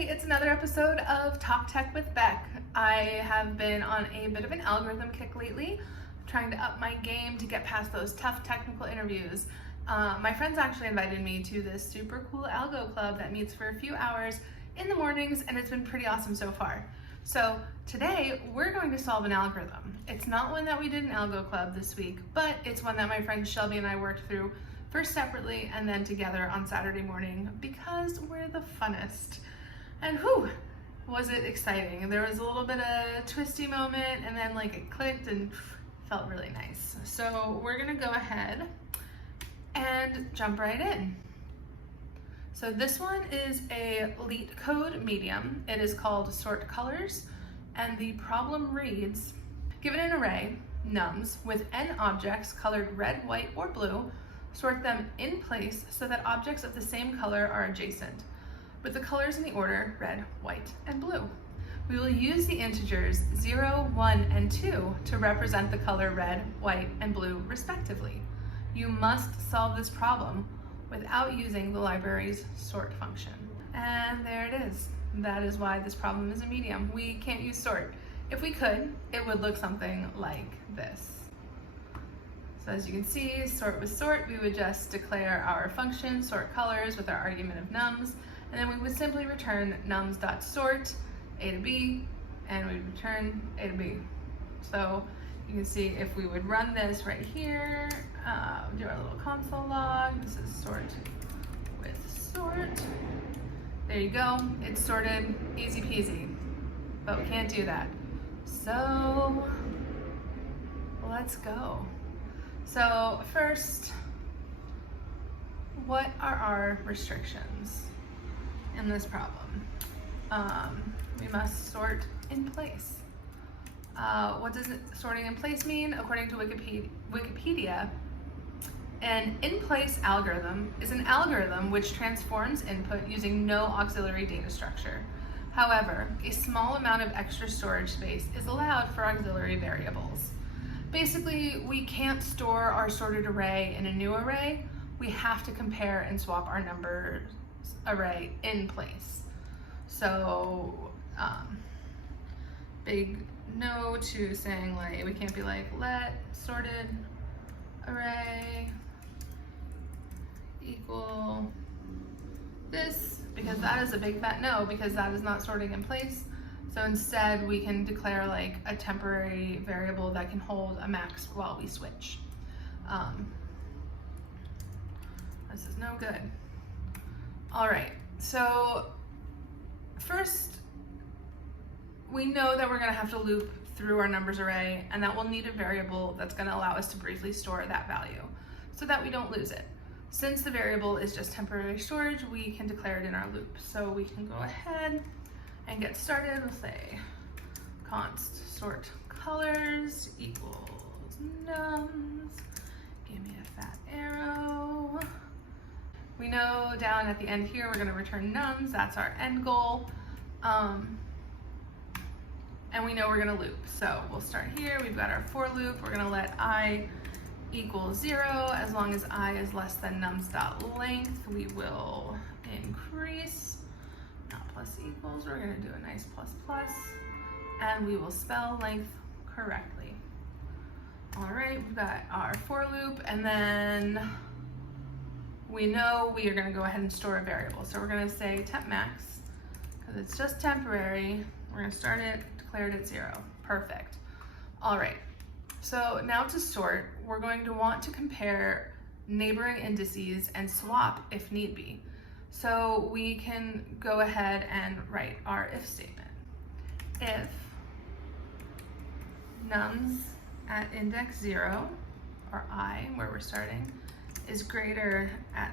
Hey, it's another episode of Talk Tech with Beck. I have been on a bit of an algorithm kick lately, trying to up my game to get past those tough technical interviews. My friends actually invited me to this super cool algo club that meets for a few hours in the mornings, and it's been pretty awesome so far. So today we're going to solve an algorithm. It's not one that we did in algo club this week, but it's one that my friend Shelby and I worked through first separately and then together on Saturday morning because we're the funnest. And whew, was it exciting. There was a little bit of twisty moment and then like it clicked and felt really nice. So we're gonna go ahead and jump right in. So this one is a LeetCode medium. It is called Sort Colors, and the problem reads, given an array, nums, with n objects colored red, white, or blue, sort them in place so that objects of the same color are adjacent, with the colors in the order red, white, and blue. We will use the integers 0, 1, and 2 to represent the color red, white, and blue respectively. You must solve this problem without using the library's sort function. And there it is. That is why this problem is a medium. We can't use sort. If we could, it would look something like this. So as you can see, sort with sort, we would just declare our function, sort colors, with our argument of nums, and then we would simply return nums.sort A to B, and we'd return A to B. So you can see if we would run this right here, do our little console log. This is sort with sort. There you go. It's sorted, easy peasy, but we can't do that. So let's go. So first, what are our restrictions in this problem? We must sort in place. What does sorting in place mean? According to Wikipedia, an in-place algorithm is an algorithm which transforms input using no auxiliary data structure. However, a small amount of extra storage space is allowed for auxiliary variables. Basically, we can't store our sorted array in a new array. We have to compare and swap our numbers array in place. So, big no to saying like, we can't be like, let sorted array equal this, because that is a big fat no, because that is not sorting in place. So instead we can declare like a temporary variable that can hold a max while we switch. This is no good. All right, so first we know that we're gonna have to loop through our numbers array, and that we'll need a variable that's gonna allow us to briefly store that value so that we don't lose it. Since the variable is just temporary storage, we can declare it in our loop. So we can go ahead and get started with say const sort colors equals nums. Give me a fat arrow. We know down at the end here we're going to return nums. That's our end goal. And we know we're going to loop. So we'll start here. We've got our for loop. We're going to let I equals 0. As long as I is less than nums.length, we will increase. Not plus equals, we're gonna do a nice plus plus, and we will spell length correctly. All right, we've got our for loop, and then we know we are gonna go ahead and store a variable. So we're gonna say temp max, because it's just temporary. We're gonna start it, declare it at 0. Perfect. All right, so now to sort, we're going to want to compare neighboring indices and swap if need be. So we can go ahead and write our if statement. If nums at index 0, or I, where we're starting, is greater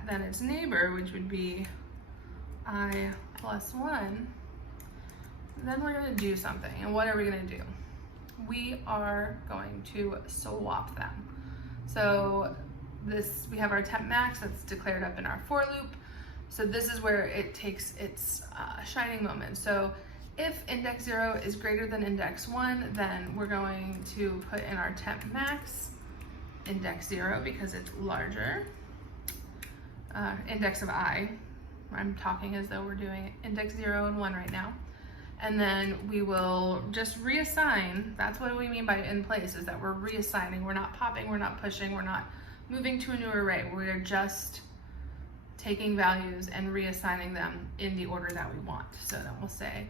than its neighbor, which would be I plus 1, then we're going to do something. And what are we going to do? We are going to swap them. So we have our temp max that's declared up in our for loop. So this is where it takes its shining moment. So if index 0 is greater than index 1, then we're going to put in our temp max index 0 because it's larger. Index of I I'm talking as though we're doing index 0 and 1 right now. And then we will just reassign. That's what we mean by in place, is that we're reassigning. We're not popping, we're not pushing, we're not moving to a new array. We're just taking values and reassigning them in the order that we want. So then we'll say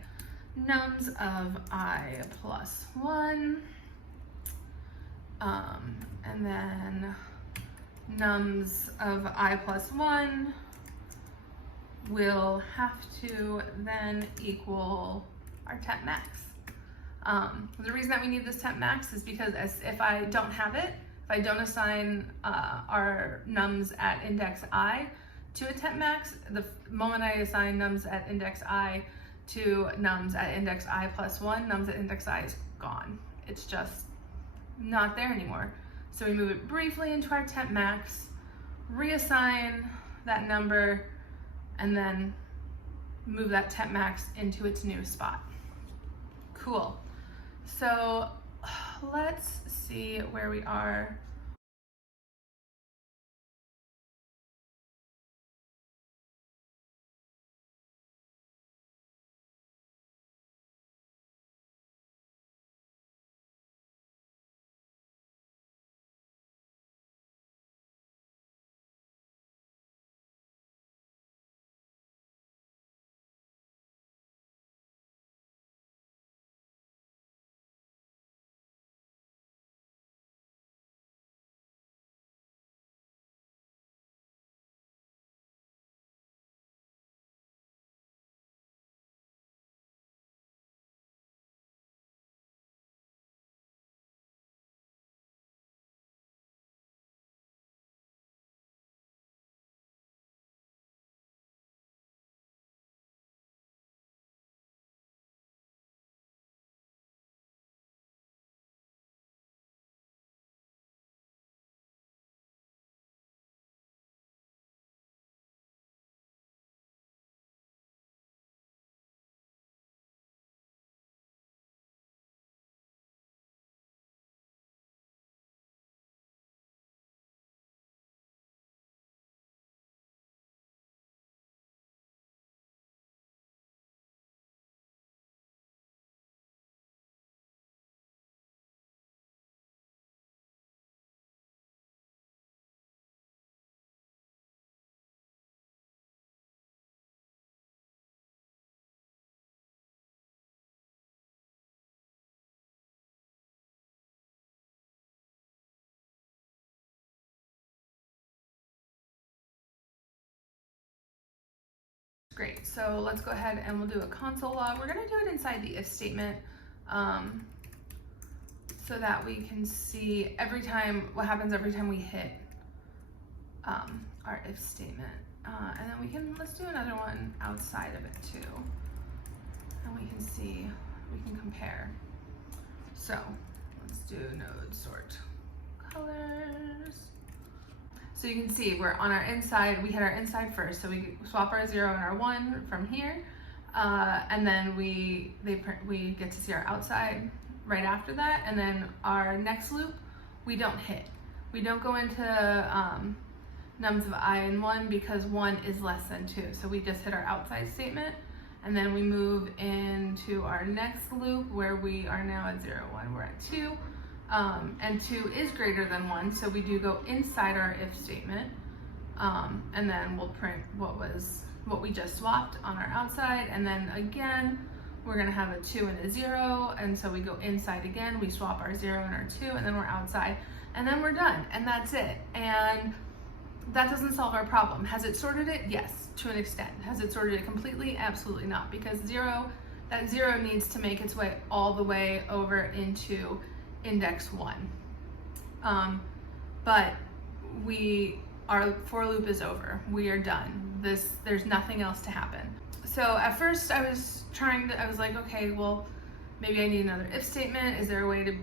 nums of I plus 1, and then nums of I plus 1 will have to then equal our temp max. The reason that we need this temp max is because if I don't have it, if I don't assign our nums at index I to a temp max, the moment I assign nums at index I to nums at index I plus 1, nums at index I is gone. It's just not there anymore. So we move it briefly into our temp max, reassign that number, and then move that temp max into its new spot. Cool. So let's see where we are. Great, so let's go ahead and we'll do a console log. We're gonna do it inside the if statement so that we can see what happens every time we hit our if statement. And then let's do another one outside of it too. And we can see, we can compare. So let's do node sort colors. So you can see we're on our inside, we hit our inside first, so we swap our 0 and our 1 from here, and then we get to see our outside right after that, and then our next loop, we don't hit. We don't go into nums of I and 1 because 1 is less than 2, so we just hit our outside statement, and then we move into our next loop where we are now at 0, 1, we're at 2. And 2 is greater than 1, so we do go inside our if statement, and then we'll print what we just swapped on our outside, and then again we're going to have a 2 and a 0, and so we go inside again, we swap our 0 and our 2, and then we're outside, and then we're done, and that's it. And that doesn't solve our problem. Has it sorted it? Yes, to an extent. Has it sorted it completely? Absolutely not, because that 0 needs to make its way all the way over into index 1. But our for loop is over. We are done. There's nothing else to happen. So at first I was like, okay, well, maybe I need another if statement. Is there a way to,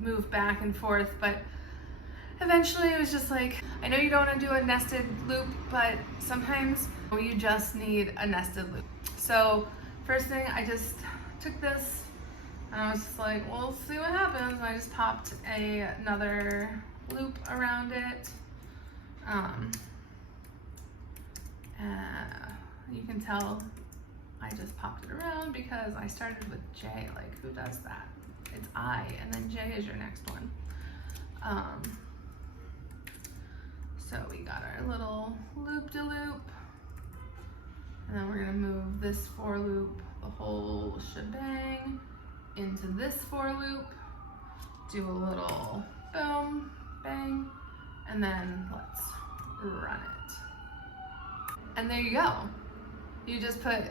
move back and forth? But eventually it was just like, I know you don't want to do a nested loop, but sometimes you just need a nested loop. So first thing, I just took this, and I was just like, we'll see what happens. And I just popped another loop around it. You can tell I just popped it around because I started with J. Like, who does that? It's I, and then J is your next one. So we got our little loop-de-loop, and then we're gonna move this for loop, the whole shebang, into this for loop, do a little boom, bang, and then let's run it. And there you go. You just put,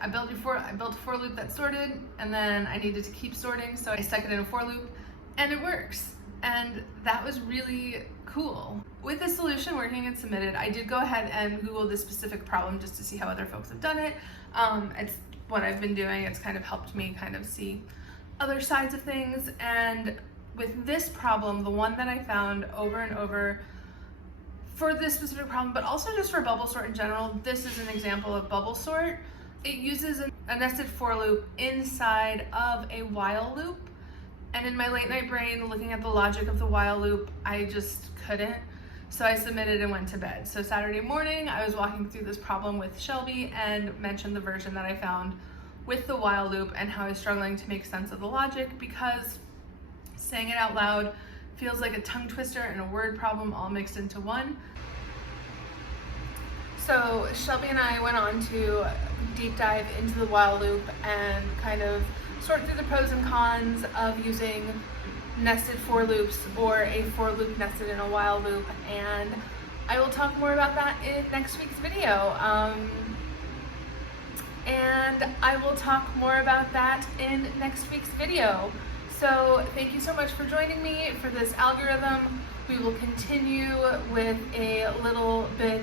I built a for loop that sorted, and then I needed to keep sorting, so I stuck it in a for loop, and it works. And that was really cool. With this solution working and submitted, I did go ahead and Google this specific problem just to see how other folks have done it. It's what I've been doing. It's kind of helped me kind of see other sides of things. And with this problem, the one that I found over and over for this specific problem, but also just for bubble sort in general, this is an example of bubble sort. It uses a nested for loop inside of a while loop. And in my late night brain, looking at the logic of the while loop, I just couldn't. So I submitted and went to bed. So Saturday morning, I was walking through this problem with Shelby and mentioned the version that I found with the while loop and how I was struggling to make sense of the logic, because saying it out loud feels like a tongue twister and a word problem all mixed into one. So Shelby and I went on to deep dive into the while loop and kind of sort through the pros and cons of using nested for loops or a for loop nested in a while loop, and I will talk more about that in next week's video. So thank you so much for joining me for this algorithm. We will continue with a little bit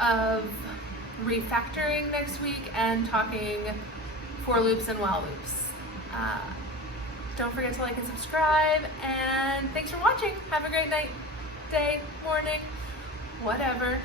of refactoring next week and talking for loops and while loops. Don't forget to like and subscribe, and thanks for watching. Have a great night, day, morning, whatever.